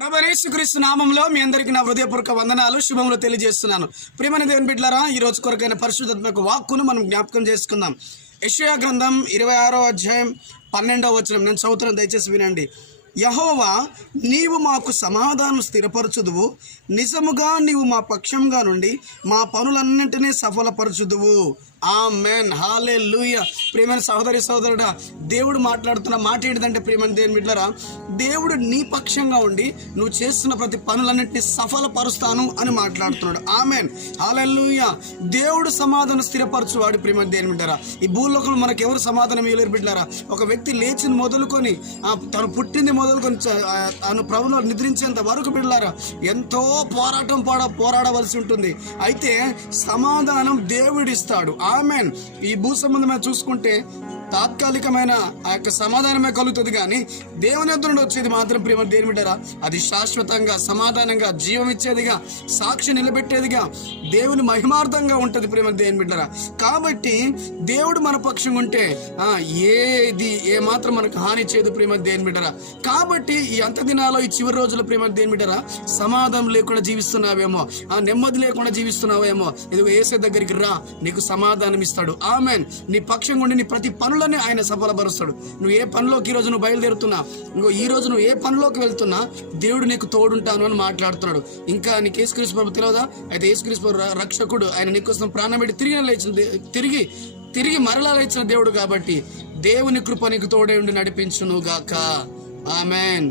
ప్రభువైన యేసుక్రీస్తు నామములో మీ అందరికీ నా హృదయపూర్వక వందనాలు శుభములు తెలియజేస్తున్నాను. ప్రియమైన దేవుని బిడ్డలారా, ఈ రోజు కొరకైన పరిశుద్ధాత్మక వాక్కును మనం జ్ఞాపకం చేసుకుందాం. యెషయా గ్రంథం 26వ అధ్యాయం 12వ వచనం నేను చదువుతున్నాను, దయచేసి వినండి. యెహోవా, నీవు మాకు సమాధానం స్థిరపరచుదువు, నిజముగా నీవు మా పక్షంగా నుండి మా పనులన్నింటినీ సఫలపరచుదువు. ఆమేన్, హల్లెలూయా. ప్రియమైన సహోదరి సహోదరుడా, దేవుడు మాట్లాడుతున్న మాట ఏంటిదంటే, ప్రియమైన దేవుని బిడ్డలారా, దేవుడు నీ పక్షంగా ఉండి నువ్వు చేస్తున్న ప్రతి పనులన్నింటినీ సఫలపరుస్తాను అని మాట్లాడుతున్నాడు. ఆమేన్, హల్లెలూయా. దేవుడు సమాధానం స్థిరపరచువాడు. ప్రియమైన దేవుని బిడ్డలారా, ఈ భూలోకంలో మనకు ఎవరు సమాధానం ఇవ్వలేరు బిడ్డలారా. ఒక వ్యక్తి లేచింది మొదలుకొని తను పుట్టింది మొదలుకొని తను ప్రభువులో నిద్రించేంత వరకు బిడ్డలారా ఎంతో పోరాడవలసి ఉంటుంది. అయితే సమాధానం దేవుడిస్తాడు. ఆమేన్. ఈ భూ సంబంధమైన చూసుకుంటే తాత్కాలికమైన ఆ యొక్క సమాధానమే కలుగుతుంది, కానీ దేవుని యొద్ద నుండి వచ్చేది మాత్రం ప్రేమ దేవుని బిడ్డలారా అది శాశ్వతంగా, సమాధానంగా, జీవం ఇచ్చేదిగా, సాక్షి నిలబెట్టేదిగా, దేవుని మహిమార్థంగా ఉంటుంది ప్రేమ దేవుని బిడ్డలారా. కాబట్టి దేవుడు మన పక్షంగా ఉంటే ఏ మాత్రం మనకు హాని చేయదు ప్రేమ దేవుని బిడ్డలారా. కాబట్టి ఈ అంత దినాల్లో, ఈ చివరి రోజుల ప్రేమ దేవుని బిడ్డలారా, సమాధానం లేకుండా జీవిస్తున్నావేమో, నెమ్మది లేకుండా జీవిస్తున్నావేమో, ఇదిగో యేసే దగ్గరికి రా, నీకు సమాధానం ఇస్తాడు. ఆమేన్. నీ పక్షంగా ఉండి నీ ప్రతి పనులన్నీ ఆయన సఫలపరుస్తాడు. నువ్వు ఏ పనిలోకి ఈరోజు నువ్వు బయలుదేరుతున్నా, ఈ రోజు నువ్వు ఏ పనిలోకి వెళ్తున్నా, దేవుడు నీకు తోడుంటాను అని మాట్లాడుతున్నాడు. ఇంకా నీకు యేసుక్రీస్తు ప్రభు తెలియదా? అయితే యేసుక్రీస్తు ప్రభు రక్షకుడు, ఆయన నీకోసం ప్రాణం పెట్టి తిరిగి మరలా లేచిన దేవుడు. కాబట్టి దేవుని కృప నీకు తోడే ఉండి నడిపించును గాక. ఆమేన్.